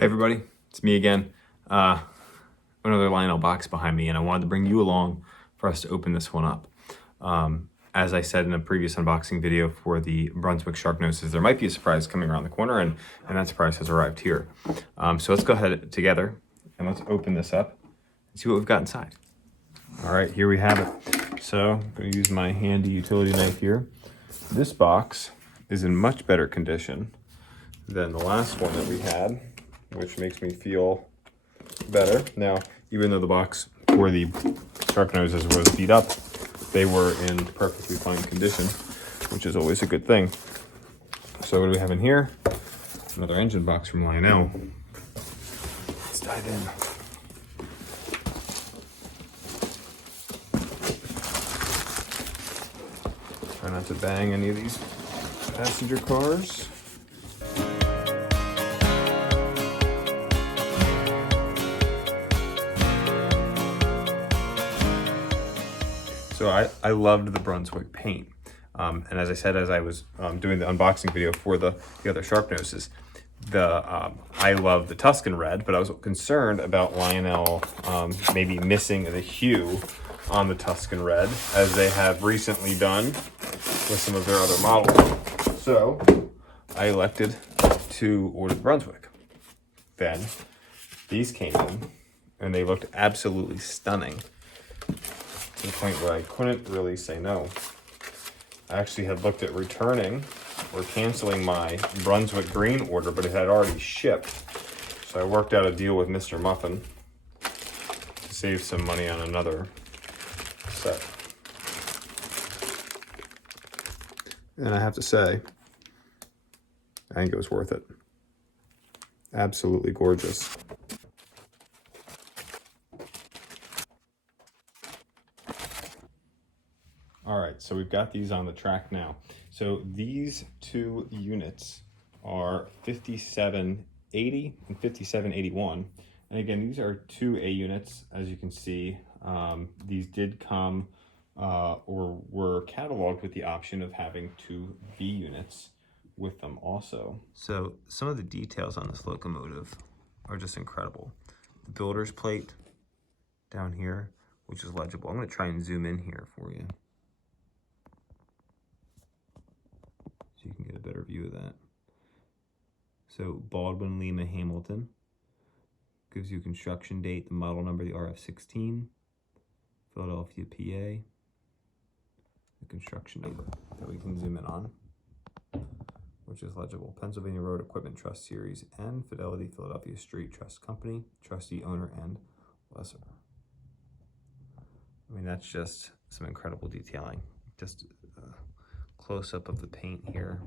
Hey everybody, it's me again. Another Lionel box behind me, and I wanted to bring you along for us to open this one up. As I said in a previous unboxing video for the Brunswick Sharknoses, there might be a surprise coming around the corner, and that surprise has arrived here. So let's go ahead together and let's open this up and see what we've got inside. All right, here we have it. So I'm going to use my handy utility knife here. This box is in much better condition than the last one that we had, which makes me feel better. Now, even though the box for the Sharknoses was beat up, they were in perfectly fine condition, which is always a good thing. So what do we have in here? Another engine box from Lionel. Let's dive in. Try not to bang any of these passenger cars. So I loved the Brunswick paint. And as I said, as I was doing the unboxing video for the other Sharknoses, I love the Tuscan Red, but I was concerned about Lionel maybe missing the hue on the Tuscan Red, as they have recently done with some of their other models. So I elected to order the Brunswick. Then these came in, and they looked absolutely stunning, to the point where I couldn't really say no. I actually had looked at returning or canceling my Brunswick green order, but it had already shipped. So I worked out a deal with Mr. Muffin to save some money on another set. And I have to say, I think it was worth it. Absolutely gorgeous. All right, so we've got these on the track now. So these two units are 5780 and 5781. And again, these are 2A units, as you can see. These did come or were cataloged with the option of having 2B units with them also. So some of the details on this locomotive are just incredible. The builder's plate down here, which is legible. I'm going to try and zoom in here for you, so you can get a better view of that. So Baldwin, Lima, Hamilton gives you construction date, the model number, the RF16, Philadelphia, PA, the construction number that we can zoom in on, which is legible. Pennsylvania Road Equipment Trust Series N, Fidelity, Philadelphia Street Trust Company, trustee, owner, and lessor. I mean, that's just some incredible detailing. Just close-up of the paint here.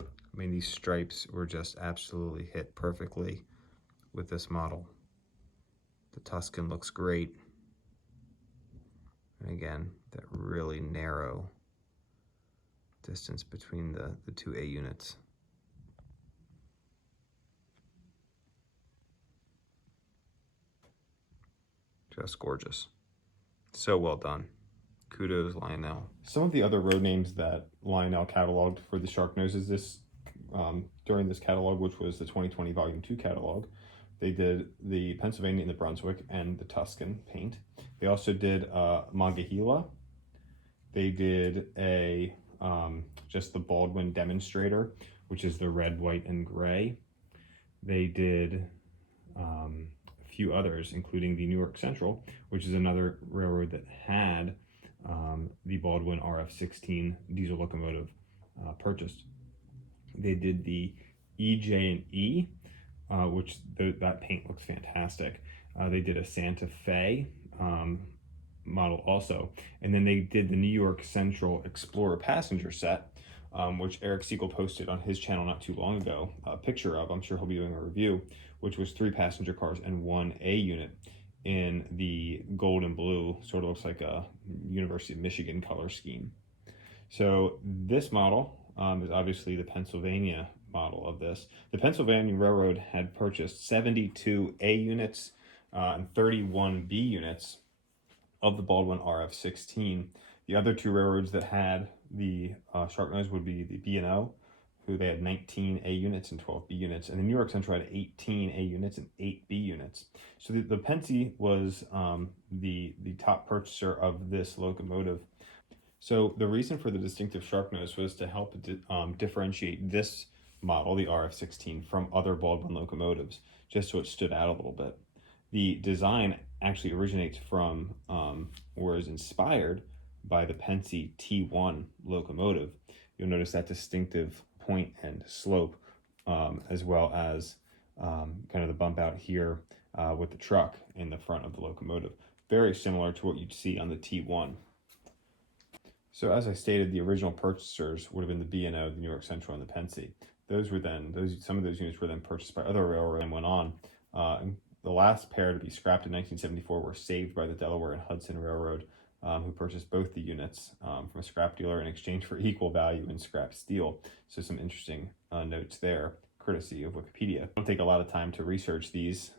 I mean, these stripes were just absolutely hit perfectly with this model. The Tuscan looks great. And again, that really narrow distance between the 2A units. Just gorgeous. So well done. Kudos, Lionel. Some of the other road names that Lionel cataloged for the Sharknoses during this catalog, which was the 2020 Volume 2 catalog, they did the Pennsylvania and the Brunswick and the Tuscan paint. They also did Monongahela. They did just the Baldwin Demonstrator, which is the red, white, and gray. They did a few others, including the New York Central, which is another railroad that had the Baldwin RF16 diesel locomotive purchased. They did the EJ&E, which that paint looks fantastic. They did a Santa Fe model also. And then they did the New York Central Explorer passenger set, which Eric Siegel posted on his channel not too long ago, a picture of. I'm sure he'll be doing a review, which was 3 passenger cars and 1 A unit in the gold and blue, sort of looks like a University of Michigan color scheme. So this model is obviously the Pennsylvania model of this. The Pennsylvania Railroad had purchased 72 A units and 31 B units of the Baldwin RF16. The other 2 railroads that had the Sharknose would be the B&O who they had 19 A units and 12 B units, and the New York Central had 18 A units and 8 B units. So the Pennsy was the top purchaser of this locomotive. So the reason for the distinctive Sharknose was to help differentiate this model, the RF-16, from other Baldwin locomotives, just so it stood out a little bit. The design actually originates from, or is inspired by the Pennsy T1 locomotive. You'll notice that distinctive point and slope, as well as kind of the bump out here with the truck in the front of the locomotive. Very similar to what you'd see on the T1. So as I stated, the original purchasers would have been the B&O, the New York Central, and the Pennsy. Those were then, some of those units were then purchased by other railroads and went on. The last pair to be scrapped in 1974 were saved by the Delaware and Hudson Railroad, who purchased both the units from a scrap dealer in exchange for equal value in scrap steel. So some interesting notes there, courtesy of Wikipedia. It won't take a lot of time to research these,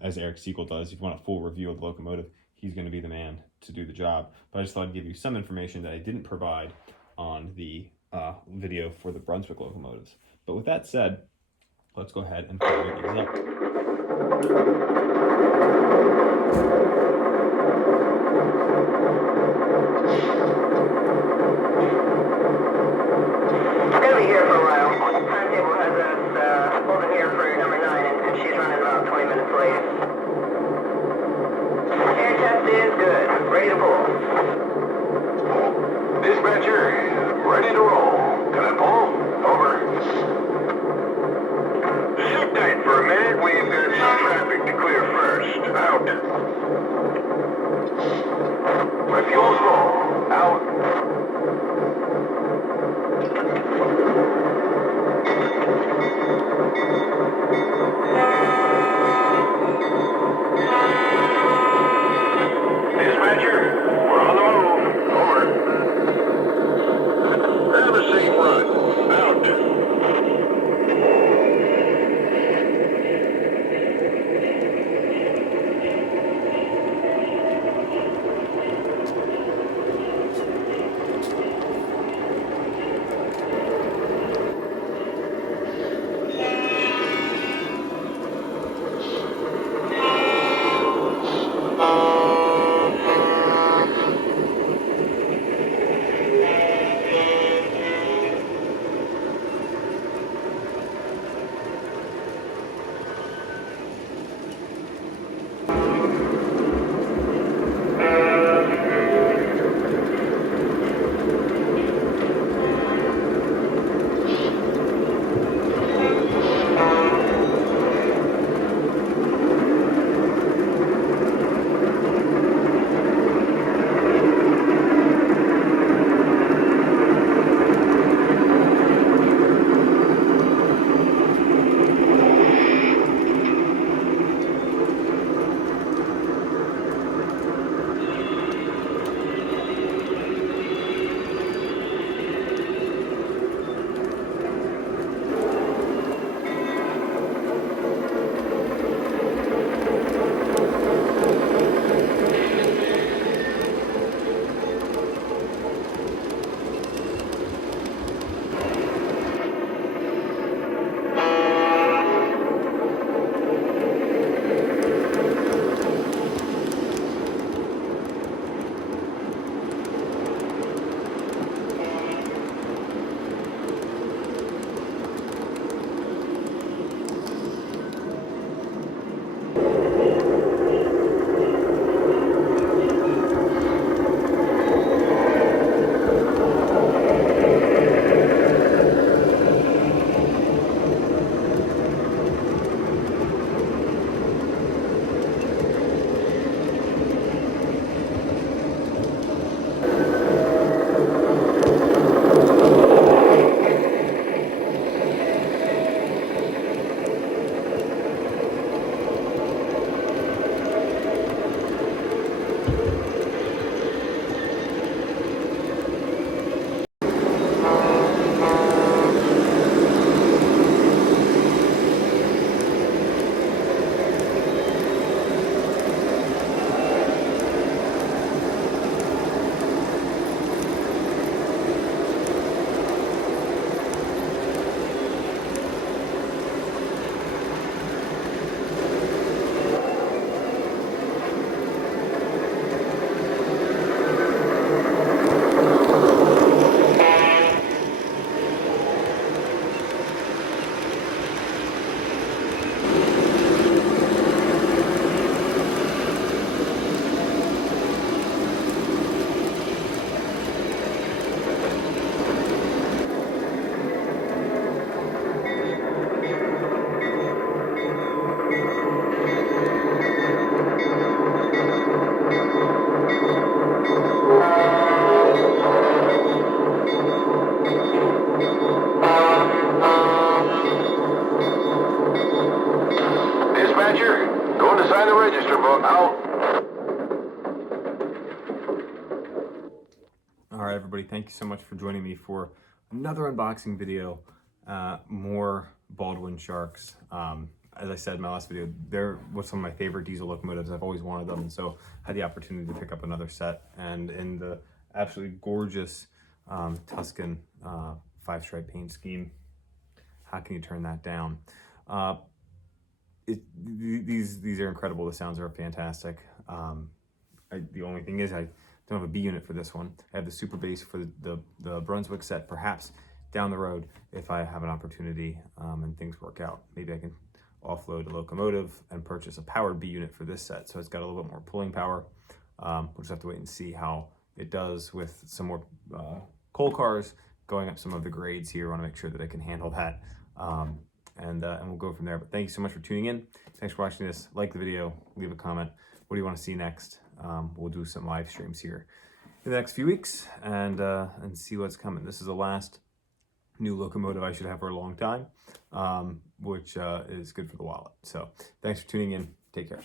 as Eric Siegel does. If you want a full review of the locomotive, he's going to be the man to do the job. But I just thought I'd give you some information that I didn't provide on the video for the Brunswick locomotives. But with that said, let's go ahead and fire these up. It's going to be here for a while. Timetable has us holding here for number 9, and she's running about 20 minutes late. Air test is good. Ready to pull. Dispatcher, ready to roll. Can I pull? Over. Sit tight for a minute. We've got some traffic to clear first. Out. Dispatcher, going to sign the register book. Out. All right, everybody, thank you so much for joining me for another unboxing video. More Baldwin Sharks. As I said in my last video, they're some of my favorite diesel locomotives. I've always wanted them, and so I had the opportunity to pick up another set. And in the absolutely gorgeous Tuscan 5-stripe paint scheme, how can you turn that down? These are incredible. The sounds are fantastic. The only thing is I don't have a B unit for this one. I have the super bass for the Brunswick set, perhaps down the road if I have an opportunity and things work out. Maybe I can offload a Locomotive and purchase a powered B unit for this set, so it's got a little bit more pulling power. We'll just have to wait and see how it does with some more coal cars going up some of the grades here. I want to make sure that I can handle that, and we'll go from there. But thank you so much for tuning in. Thanks for watching this. Like the video, leave a comment. What do you want to see next? We'll do some live streams here in the next few weeks and see what's coming. This is the last new Locomotive I should have for a long time, which is good for the wallet. So thanks for tuning in. Take care.